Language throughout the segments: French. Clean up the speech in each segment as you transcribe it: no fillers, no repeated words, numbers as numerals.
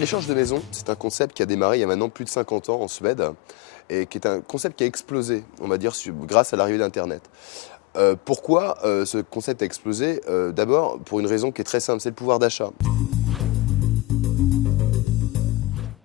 L'échange de maison, c'est un concept qui a démarré il y a maintenant plus de 50 ans en Suède et qui est un concept qui a explosé, on va dire, grâce à l'arrivée d'Internet. Pourquoi ce concept a explosé? D'abord, pour une raison qui est très simple, c'est le pouvoir d'achat.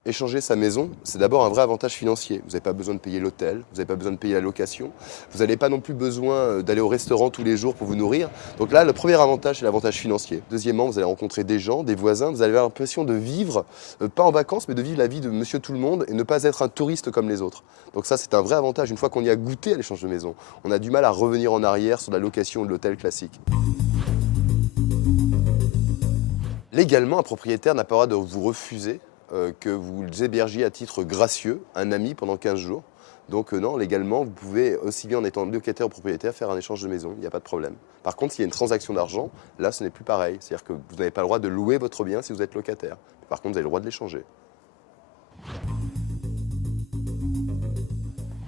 Échanger sa maison, c'est d'abord un vrai avantage financier. Vous n'avez pas besoin de payer l'hôtel, vous n'avez pas besoin de payer la location, vous n'avez pas non plus besoin d'aller au restaurant tous les jours pour vous nourrir. Donc là, le premier avantage, c'est l'avantage financier. Deuxièmement, vous allez rencontrer des gens, des voisins, vous allez avoir l'impression de vivre, pas en vacances, mais de vivre la vie de monsieur tout le monde et ne pas être un touriste comme les autres. Donc ça, c'est un vrai avantage. Une fois qu'on y a goûté à l'échange de maison, on a du mal à revenir en arrière sur la location de l'hôtel classique. Légalement, un propriétaire n'a pas le droit de vous refuser que vous hébergiez à titre gracieux un ami pendant 15 jours. Donc non, légalement, vous pouvez aussi bien en étant locataire ou propriétaire faire un échange de maison, il n'y a pas de problème. Par contre, s'il y a une transaction d'argent, là, ce n'est plus pareil. C'est-à-dire que vous n'avez pas le droit de louer votre bien si vous êtes locataire. Par contre, vous avez le droit de l'échanger.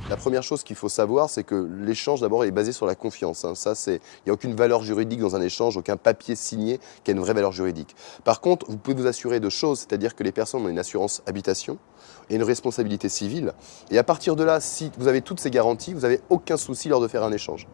La première chose qu'il faut savoir, c'est que l'échange, d'abord, est basé sur la confiance, hein. Il n'y a aucune valeur juridique dans un échange, aucun papier signé qui a une vraie valeur juridique. Par contre, vous pouvez vous assurer de choses, c'est-à-dire que les personnes ont une assurance habitation et une responsabilité civile. Et à partir de là, si vous avez toutes ces garanties, vous n'avez aucun souci lors de faire un échange.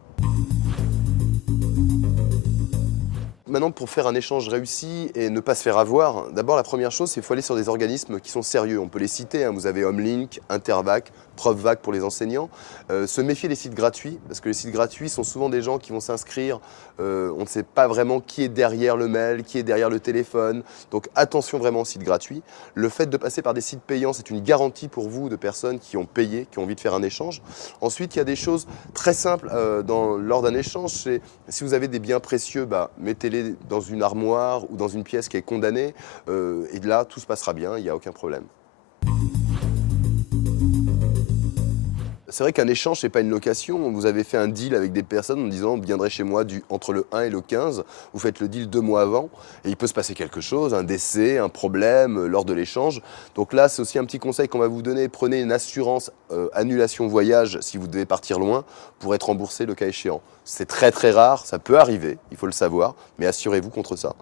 Maintenant, pour faire un échange réussi et ne pas se faire avoir, d'abord, la première chose, c'est qu'il faut aller sur des organismes qui sont sérieux. On peut les citer, hein. Vous avez Homelink, Intervac, PreuveVac pour les enseignants. Se méfier des sites gratuits, parce que les sites gratuits sont souvent des gens qui vont s'inscrire. On ne sait pas vraiment qui est derrière le mail, qui est derrière le téléphone. Donc attention vraiment aux sites gratuits. Le fait de passer par des sites payants, c'est une garantie pour vous de personnes qui ont payé, qui ont envie de faire un échange. Ensuite, il y a des choses très simples lors d'un échange. C'est si vous avez des biens précieux, mettez-les dans une armoire ou dans une pièce qui est condamnée. Et là, tout se passera bien, il n'y a aucun problème. C'est vrai qu'un échange, c'est pas une location. Vous avez fait un deal avec des personnes en disant vous viendrez chez moi entre le 1 et le 15. Vous faites le deal 2 mois avant et il peut se passer quelque chose, un décès, un problème lors de l'échange. Donc là, c'est aussi un petit conseil qu'on va vous donner. Prenez une assurance annulation voyage si vous devez partir loin pour être remboursé le cas échéant. C'est très très rare, ça peut arriver, il faut le savoir, mais assurez-vous contre ça.